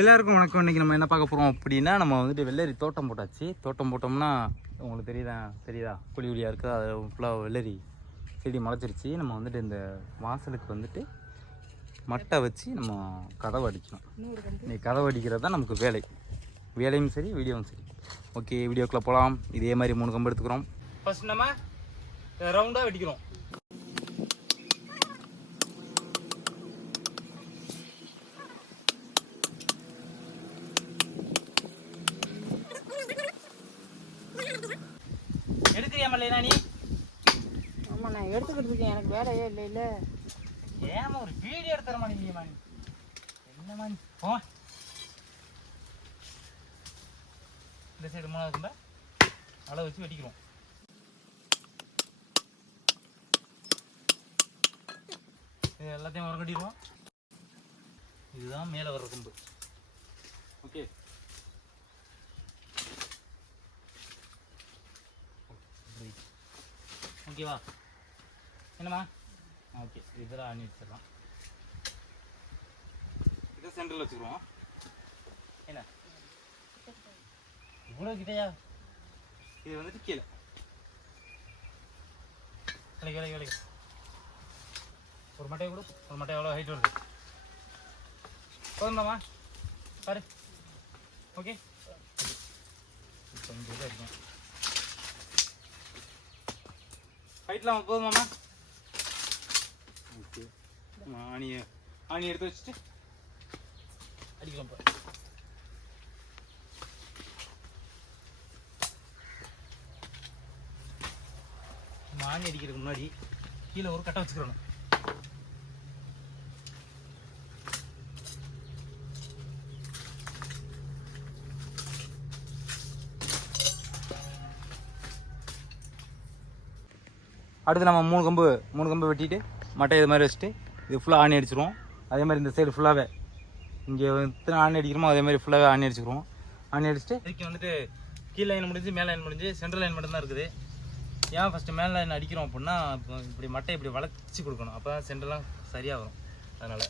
எல்லாருக்கும் வணக்கம். இன்றைக்கி நம்ம என்ன பார்க்க போகிறோம் அப்படின்னா, நம்ம வந்துட்டு வெள்ளரி தோட்டம் போட்டாச்சு. தோட்டம் போட்டோம்னா உங்களுக்கு தெரியுதா குழி குழியாக இருக்குது. அது ஃபுல்லாக வெள்ளரி செடி முளைச்சிருச்சு. நம்ம வந்துட்டு இந்த வாசலுக்கு வந்துட்டு மட்டை வச்சு நம்ம கதவை அடிக்கணும். இன்னைக்கு கதவை அடிக்கிறது தான் நமக்கு வேலையும் சரி வீடியோவும் சரி. ஓகே, வீடியோக்குள்ளே போகலாம். இதே மாதிரி 3 கம்பு எடுத்துக்கிறோம். ஃபர்ஸ்ட் நம்ம ரவுண்டாக வெட்டிக்கிறோம். எடுக்கிறியாமல்ல நீ? ஆமாம், நான் எடுத்துக்கிட்டு இருக்கேன். எனக்கு வேலையே இல்லை. ஏமா ஒரு வீடியோ எடுத்துற மாட்டேங்கிறியம்மா நீ? என்னம்மா நீ போ. இந்த சைடு 3வது கம்பை அளவு வச்சு வெட்டிக்கிறோம். இது எல்லாத்தையும் உரம் கட்டிடுவோம். இதுதான் மேலே வர்ற கம்பு. ஓகே, ஓகேவா? என்னம்மா? ஓகே, இதெல்லாம் ஆணி வச்சிடலாம். இதை சென்டரில் வச்சுக்குவோம். என்ன இவ்வளோ கிட்டையா? இது வந்துட்டு கீழே விலைக்கு ஒரு மட்டையை கூட. ஒரு மட்டை எவ்வளோ ஹைட் வருது? போதுமாம்மா? பாரு. ஓகே, கொஞ்சம் இதாக இருக்கும். ஹைட்லாம் போதுமாம்மா? ஓகே, ஆணி எடுத்து வச்சுட்டு அடிக்கலாம். போய் நம்ம ஆணி அடிக்கிறதுக்கு முன்னாடி கீழே ஒரு கட்டை வச்சுக்கிறோம். அடுத்து நம்ம 3 கம்பு வெட்டிட்டு மட்டை இது மாதிரி வச்சுட்டு இது ஃபுல்லாக ஆணி அடிச்சிடுவோம். அதே மாதிரி இந்த சைடு ஃபுல்லாகவே இங்கே எத்தனை ஆணி அடிக்கிறோமோ அதே மாதிரி ஃபுல்லாகவே ஆணி அடிச்சுக்கிறோம். ஆணி அடிச்சுட்டு இதுக்கு வந்துட்டு கீழ் லைன் முடிஞ்சு மேல் லைன் முடிஞ்சு சென்ட்ரல் லைன் மட்டும்தான் இருக்குது. ஏன் ஃபஸ்ட்டு மேல் லைன் அடிக்கிறோம் அப்படின்னா, இப்போ இப்படி மட்டை இப்படி வளைச்சி கொடுக்கணும். அப்போ தான் சென்டர்லாம் சரியாக வரும். அதனால்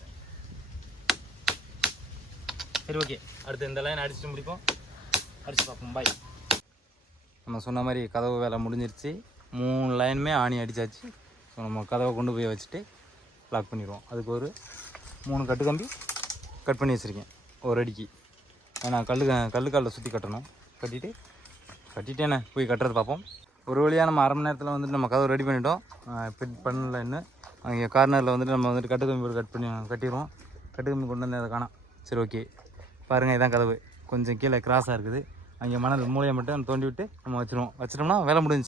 சரி, ஓகே. அடுத்து இந்த லைன் அடிச்சுட்டு முடிப்போம். அடிச்சு பார்ப்போம். பாய். நம்ம சொன்ன மாதிரி கதவு வேலை முடிஞ்சிருச்சு. 3 லைனுமே ஆணி அடித்தாச்சு. ஸோ நம்ம கதவை கொண்டு போய் வச்சுட்டு லாக் பண்ணிடுவோம். அதுக்கு ஒரு 3 கட்டு கம்பி கட் பண்ணி வச்சுருக்கேன் ஒரு அடிக்கு. ஏன்னா கல்லுக்காலில் சுற்றி கட்டணும். கட்டிட்டேனே போய் கட்டுறது பார்ப்போம். ஒரு வழியாக நம்ம அரை மணி நேரத்தில் வந்துட்டு நம்ம கதவை ரெடி பண்ணிட்டோம். ஃபிட் பண்ணல இன்னும். அங்கே கார்னரில் வந்துட்டு நம்ம வந்துட்டு கட்டு கம்பி கட்டிடுவோம். கட்டு கம்பி கொண்டு வந்து அதை காணோம். சரி, ஓகே. பாருங்கள், இதான் கதவு. கொஞ்சம் கீழே கிராஸாக இருக்குது. அங்கே மணல் மூலையை மட்டும் தோண்டி விட்டு நம்ம வச்சுருவோம். வச்சிட்டோம்னா வேலை முடிஞ்சு.